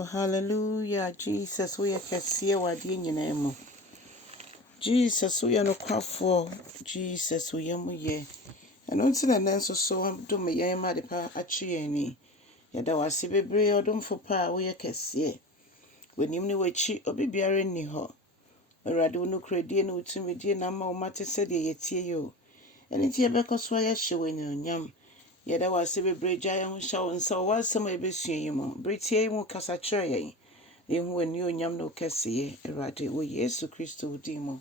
Oh, hallelujah. Jesus, we are kɛseɛ wɔ adeɛ nyinaa mu. Jesus, we are no kwafo. Jesus, we are mu yɛ. Ɛno nti na ɛnnɛ nso so dom yɛn ma de pa atwe yɛn ni. Yɛda wo ase bebree ɔdomfo pa a woyɛ kɛseɛ. W'anim ne w'akyi, obi biara nni hɔ. Awurade wo nokoredie ne wo tumidie na ama wo mate sɛdeɛ yɛtie yi o. Ɛno nti yɛbɛkɔ so a yɛahyɛ wo anuonyam. Yɛda wo ase bebree gya yɛn ho hyɛ wo nsa wɔ w'asɛm a yɛbɛsua yi mu. Bere tie yi mu kasa kyerɛ yɛn. Yɛhu w'anuonyam ne wo kɛseyɛ, Awurade, wɔ Yesu Kristo wo din mu.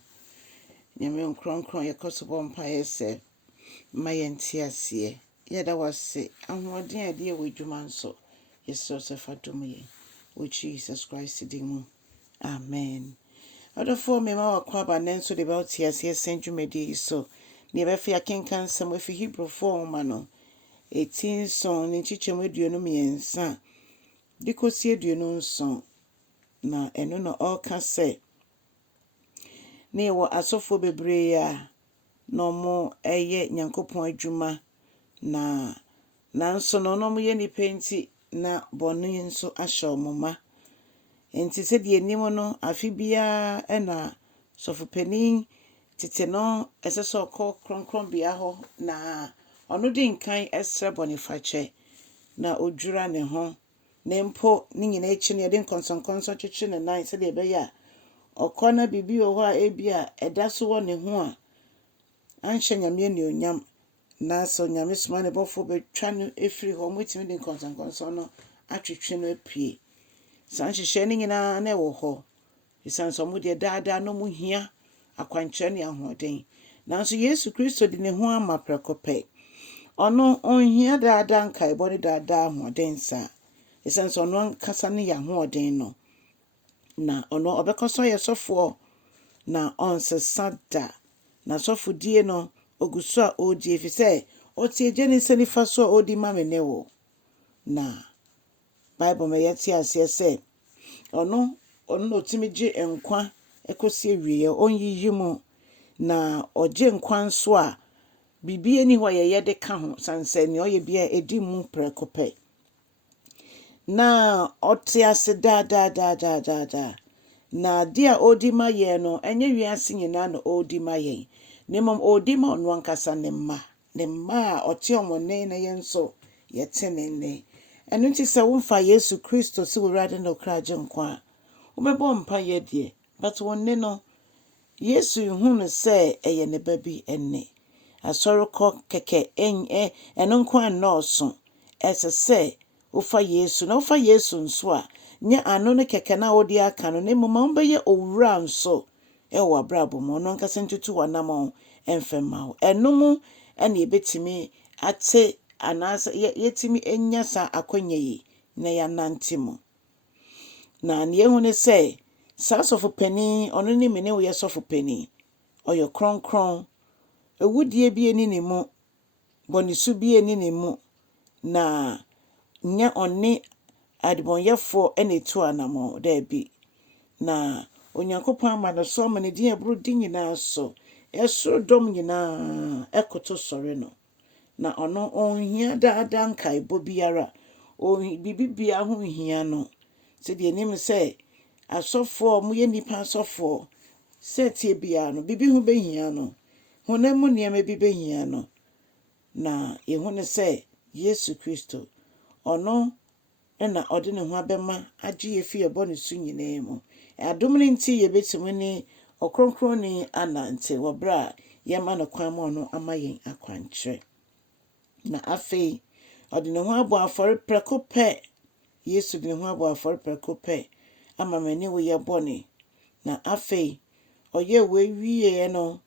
Nyame nkronkron yɛkɔ so bɔ mpaeɛ sɛ ma yɛnte aseɛ. Yɛda wo ase ahoɔden a ɛde yɛ wɔ adwuma nso. Yɛsrɛ sɛ fa dom yɛn. Wɔ Jesus Christ din mu. Amen. Ɔdɔfoɔ mema wakɔ aba nnɛ nso de bɛwote aseɛ sɛn dwumadie yi so. Ne yɛbɛfa yɛakenka nsɛm afi Hebrefoɔ nwoma no. 18 ne nkyekyɛmu 23 de kɔsi 27 na ɛno na ɔreka sɛ na yɛwɔ asɔfoɔ bebree a na ɔmo ɛyɛ Nyankopɔn adwuma na nanso no ɔmo yɛ nnipa nti na bɔne nso ahyɛ ɔmo ma. Nti sɛdeɛ anim no afe biara ɛna sɔfopanin tete no ɛsɛ sɛ ɔkɔ kronkronbea hɔ na ɔno di nkan ɛsrɛ bɔnefakyɛ na odwira ne ho na mpo ne nyinaa akyi no yɛde nkɔnsɔnkɔnsɔ twetwe ne nan sɛdeɛ ɛbɛyɛ a ɔkɔ na biribi wɔ hɔ a ebi a ɛda so wɔ ne ho a anhyɛ Nyame anuonyam na sɛ Nyame soma ne bɔfoɔ bɛtwa no ɛfiri hɔ motumi de nkɔnsɔnkɔnsɔ no atwetwe no apue. Saa nhyehyɛ no nyinaa na ɛwɔ hɔ ɛsiane sɛ ɔmo deɛ daadaa na ɔmo hia akwankyerɛ ne ahoɔden nanso Yesu Kristo de ne ho ama prɛkopɛ. Ɔno ɔnhia daadaa nkaebɔ ne daadaa ahoɔden saa ɛsiane sɛ ɔno ankasa ne yɛ ahoɔden no na ɔno ɔbɛkɔ so yɛ sɔfoɔ na ɔnsesa da na sɔfodie no ogu so a ɔredie ɛfiri sɛ ɔte agya ne nsa nifa so a ɔredi ma me ne wo na Bible ma yɛte aseɛ sɛ ɔno na ɔtumi gye nkwa ɛkɔsi awieɛ ɔnyiyi mu na ɔgye nkwa nso a biribi ani hɔ a yɛyɛ de ka ho sansɛ nea ɔyɛ bi a ɛdi mu prɛkopɛ na ɔte ase daadaa na adeɛ a ɔredi ma yɛn no ɛnyɛ wiase nyinaa na ɔredi ma yɛn na mmom ɔredi ma ɔno ankasa ne mma a ɔte ɔmo ne na yɛn nso yɛte ne nne. Ɛno nti sɛ womfa Yesu Kristo sɛ Awurade ne ɔkra gye nkwa a wobɛbɔ mpaeɛ deɛ but wo nne no Yesu hu no sɛ ɛyɛ ne ba bi ɛnne asɔrekɔ kɛkɛ ɛno nko annɔɔso ɛsɛ sɛ wofa Yesu na wofa Yesu nso a nyɛ ano no kɛkɛ na wode aka no na mmom a wobɛyɛ owura nso ɛwɔ abrabɔ mu ɔno ankasa ntutu w'anam ɛmfɛ ma wo ɛno mu ɛna yɛbɛtumi ate anaasɛ yɛtumi anya saa akɔnya yi na yɛanante mu na ne yɛhu ne sɛ saa sɔfopanin ɔno ne me ne woyɛ sɔfopanin ɔyɛ kronkron ewudie bi ani ne mu bɔnesu bi ani ne mu na nyɛ ɔne adebɔnyɛfoɔ ɛna ɛtu anam daabi na Onyankopɔn ama no so ama ne din ɛboro din nyinaa so ɛsoro dɔm nyinaa ɛkoto sɔre no na ɔno ɔnhia daadaa nkaebɔ biara biribi biara ho nhia no sɛdeɛ nim sɛ asɔfoɔ mo yɛ nnipa asɔfoɔ sɛ tie biara no biribi ho bɛhia no honam mu nneɛma bi bɛhia no na yɛhu ne sɛ Yesu Kristo ɔno na ɔde ne ho abɛma agye yɛfi yɛbɔ ne so nyinaa mu adom no nti yɛbɛtumi ne ɔkronkronni anante wɔ berɛ a yɛma no kwan ma ɔno ama yɛn akwankyerɛ na afei ɔde ne ho abɔ afɔre prɛkopɛ Yesu de ne ho abɔ afɔre prɛkopɛ ama m'ani wo yɛ bɔne na afei ɔyɛ wieɛ no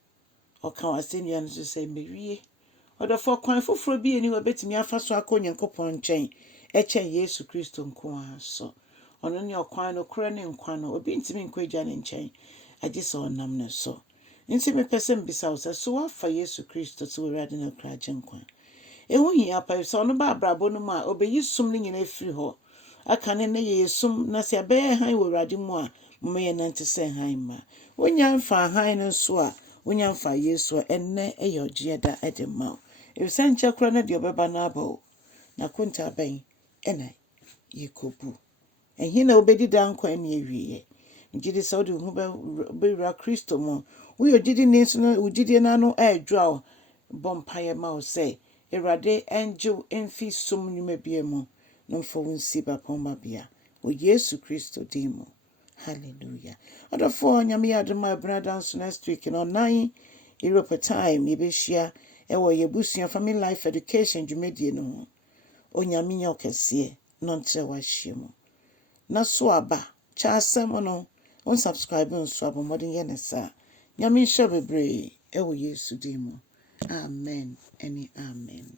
ɔka w'asɛnnua no so sɛ mewie ɔdɔfoɔ kwan foforɔ bi ani wɔbɛtumi afa so akɔ Onyankopɔn nkyɛn ɛkyɛn Yesu Kristo nko ara so ɔno ne ɔkwan no korɛ ne nkwa no obi ntumi nkɔ agya ne nkyɛn agye sɛ ɔnam ne so nti mepɛ sɛ mbisa wo sɛ so woafa Yesu Kristo sɛ Awurade ne ɔkra gye nkwa ɛho hia pa sɛ ɔno ba abrabɔ no mu a ɔbɛyi sum no nyinaa firi hɔ aka ne yɛ sum na sɛ ɛbɛyɛ han wɔ Awurade mu a moma yɛ nante sɛ han ma wonya mfa han no nso a wonya mfa Yesu a ɛnnɛ ɛyɛ ɔgyeɛ da ɛde ma wo ɛfisɛ nkyɛ kora no deɛ ɔbɛba no aba wo na konta bɛn ɛna yɛkɔbu ɛhe na wobɛdi da nkwa ne awie ngye di sɛ wode ho bɛwura Kristo mu woyɛ gyidi ne nso no wogidi na no ɛdwo bɔ mpaeɛ ma wo sɛ Awurade ɛngyew ɛmfi som nnwuma bia mu na mfa wo nsi bapɔmma bia wɔ Yesu Kristo din mu. Hallelujah. Adɔfoɔ nyame yɛ adom a brada nso next week no 9 Europe time yɛbɛhyia ɛwɔ yɛbusua family life education dwumadie no ho. Onyame nyɛ ɔkɛseɛ na ɔntrɛ wahyia mu. Na so aba kyɛ asɛm no unsubscribe nso abɔmmɔden yɛ ne saa. Nyame nhyɛ bebree ɛwɔ Yesu din mu. Amen. Amen.